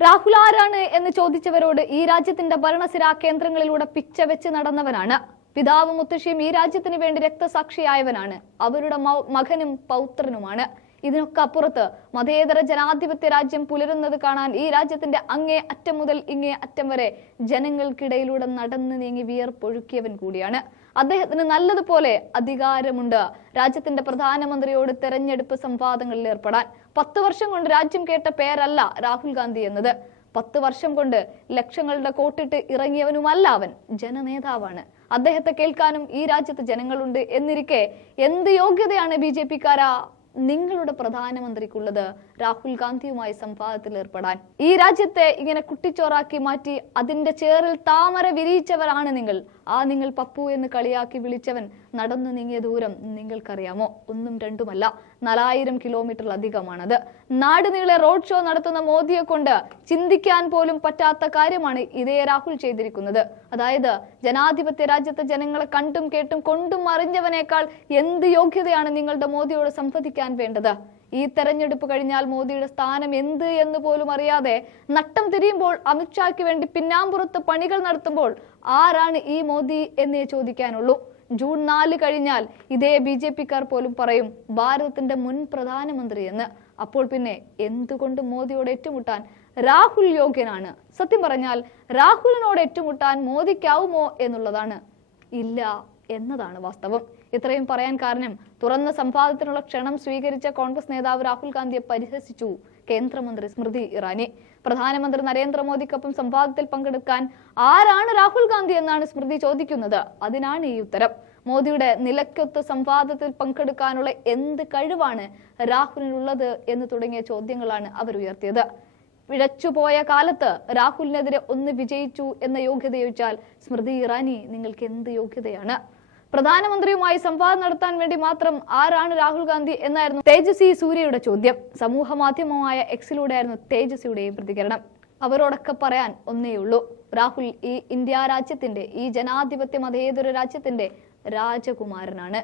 രാഹുൽ ആരാണ് എന്ന് ചോദിച്ചവരോട് ഈ രാജ്യത്തിന്റെ ഭരണസിരാ കേന്ദ്രങ്ങളിലൂടെ പിച്ച വെച്ച് നടന്നവനാണ്. പിതാവും മുത്തശ്ശിയും ഈ രാജ്യത്തിന് വേണ്ടി രക്തസാക്ഷിയായവനാണ്. അവരുടെ മകനും പൗത്രനുമാണ്. ഇതിനൊക്കെ അപ്പുറത്ത് മതേതര ജനാധിപത്യ രാജ്യം പുലരുന്നത് കാണാൻ ഈ രാജ്യത്തിന്റെ അങ്ങേ അറ്റം മുതൽ ഇങ്ങേ അറ്റം വരെ ജനങ്ങൾക്കിടയിലൂടെ നടന്നു നീങ്ങി വിയർപ്പൊഴുക്കിയവൻ കൂടിയാണ്. അദ്ദേഹത്തിന് നല്ലതുപോലെ അധികാരമുണ്ട്. രാജ്യത്തിന്റെ പ്രധാനമന്ത്രിയോട് തെരഞ്ഞെടുപ്പ് സംവാദങ്ങളിൽ ഏർപ്പെടാൻ. പത്ത് വർഷം കൊണ്ട് രാജ്യം കേട്ട പേരല്ല രാഹുൽ ഗാന്ധി എന്നത്. പത്ത് വർഷം കൊണ്ട് ലക്ഷങ്ങളുടെ കോട്ടിട്ട് ഇറങ്ങിയവനുമല്ല അവൻ ജനനേതാവാണ്. അദ്ദേഹത്തെ കേൾക്കാനും ഈ രാജ്യത്ത് ജനങ്ങളുണ്ട് എന്നിരിക്കെ എന്ത് യോഗ്യതയാണ് ബി ജെ പിക്കാരാ നിങ്ങളുടെ പ്രധാനമന്ത്രിക്കുള്ളത് രാഹുൽ ഗാന്ധിയുമായി സംവാദത്തിൽ ഏർപ്പെടാൻ. ഈ രാജ്യത്തെ ഇങ്ങനെ കുട്ടിച്ചോറാക്കി മാറ്റി അതിന്റെ ചേറിൽ താമര വിരിയിച്ചവരാണ് നിങ്ങൾ. ആ നിങ്ങൾ പപ്പു എന്ന് കളിയാക്കി വിളിച്ചവൻ നടന്നു നീങ്ങിയ ദൂരം നിങ്ങൾക്കറിയാമോ? ഒന്നും രണ്ടുമല്ല നാലായിരം കിലോമീറ്ററിലധികമാണത് നാട് നീളെ റോഡ് ഷോ നടത്തുന്ന മോദിയെ കൊണ്ട് ചിന്തിക്കാൻ പോലും പറ്റാത്ത കാര്യമാണ് ഇതേ രാഹുൽ ചെയ്തിരിക്കുന്നത്. അതായത് ജനാധിപത്യ രാജ്യത്തെ ജനങ്ങളെ കണ്ടും കേട്ടും കൊണ്ടും അറിഞ്ഞവനേക്കാൾ എന്ത് യോഗ്യതയാണ് നിങ്ങളുടെ മോദിയോട് സംവദിക്കാൻ വേണ്ടത്? ഈ തെരഞ്ഞെടുപ്പ് കഴിഞ്ഞാൽ മോദിയുടെ സ്ഥാനം എന്ത് എന്ന് പോലും അറിയാതെ നട്ടം തിരിയുമ്പോൾ അമിത്ഷായ്ക്ക് വേണ്ടി പിന്നാമ്പുറത്ത് പണികൾ നടത്തുമ്പോൾ ആരാണ് ഈ മോദി എന്നേ ചോദിക്കാനുള്ളൂ. ജൂൺ നാല് കഴിഞ്ഞാൽ ഇതേ ബി ജെ പിക്കാർ പോലും പറയും ഭാരതത്തിന്റെ മുൻ പ്രധാനമന്ത്രി എന്ന്. അപ്പോൾ പിന്നെ എന്തുകൊണ്ട് മോദിയോട് ഏറ്റുമുട്ടാൻ രാഹുൽ യോഗ്യനാണ്? സത്യം പറഞ്ഞാൽ രാഹുലിനോട് ഏറ്റുമുട്ടാൻ മോദിക്കാവുമോ എന്നുള്ളതാണ്. ഇല്ല എന്നതാണ് വാസ്തവം. ഇത്രയും പറയാൻ കാരണം തുറന്ന സംവാദത്തിനുള്ള ക്ഷണം സ്വീകരിച്ച കോൺഗ്രസ് നേതാവ് രാഹുൽ ഗാന്ധിയെ പരിഹസിച്ചു കേന്ദ്രമന്ത്രി സ്മൃതി ഇറാനി. പ്രധാനമന്ത്രി നരേന്ദ്രമോദിക്കൊപ്പം സംവാദത്തിൽ പങ്കെടുക്കാൻ ആരാണ് രാഹുൽ ഗാന്ധി എന്നാണ് സ്മൃതി ചോദിക്കുന്നത്. അതിനാണ് ഈ ഉത്തരം. മോദിയുടെ നിലയ്ക്കൊത്ത് സംവാദത്തിൽ പങ്കെടുക്കാനുള്ള എന്ത് കഴിവാണ് രാഹുലിനുള്ളത് എന്ന് തുടങ്ങിയ ചോദ്യങ്ങളാണ് അവർ ഉയർത്തിയത്. പിഴച്ചുപോയ കാലത്ത് രാഹുലിനെതിരെ ഒന്ന് വിജയിച്ചു എന്ന യോഗ്യത ചോദിച്ചാൽ സ്മൃതി ഇറാനി നിങ്ങൾക്ക് എന്ത് യോഗ്യതയാണ്? പ്രധാനമന്ത്രിയുമായി സംവാദം നടത്താൻ വേണ്ടി മാത്രം ആരാണ് രാഹുൽ ഗാന്ധി എന്നായിരുന്നു തേജസ്വി സൂര്യയുടെ ചോദ്യം. സമൂഹ മാധ്യമമായ എക്സിലൂടെയായിരുന്നു തേജസ്വിയുടെയും പ്രതികരണം. അവരോടൊക്കെ പറയാൻ ഒന്നേയുള്ളൂ രാഹുൽ ഈ ഇന്ത്യ രാജ്യത്തിന്റെ ഈ ജനാധിപത്യ മതേതര രാജ്യത്തിന്റെ? രാജകുമാരനാണ്.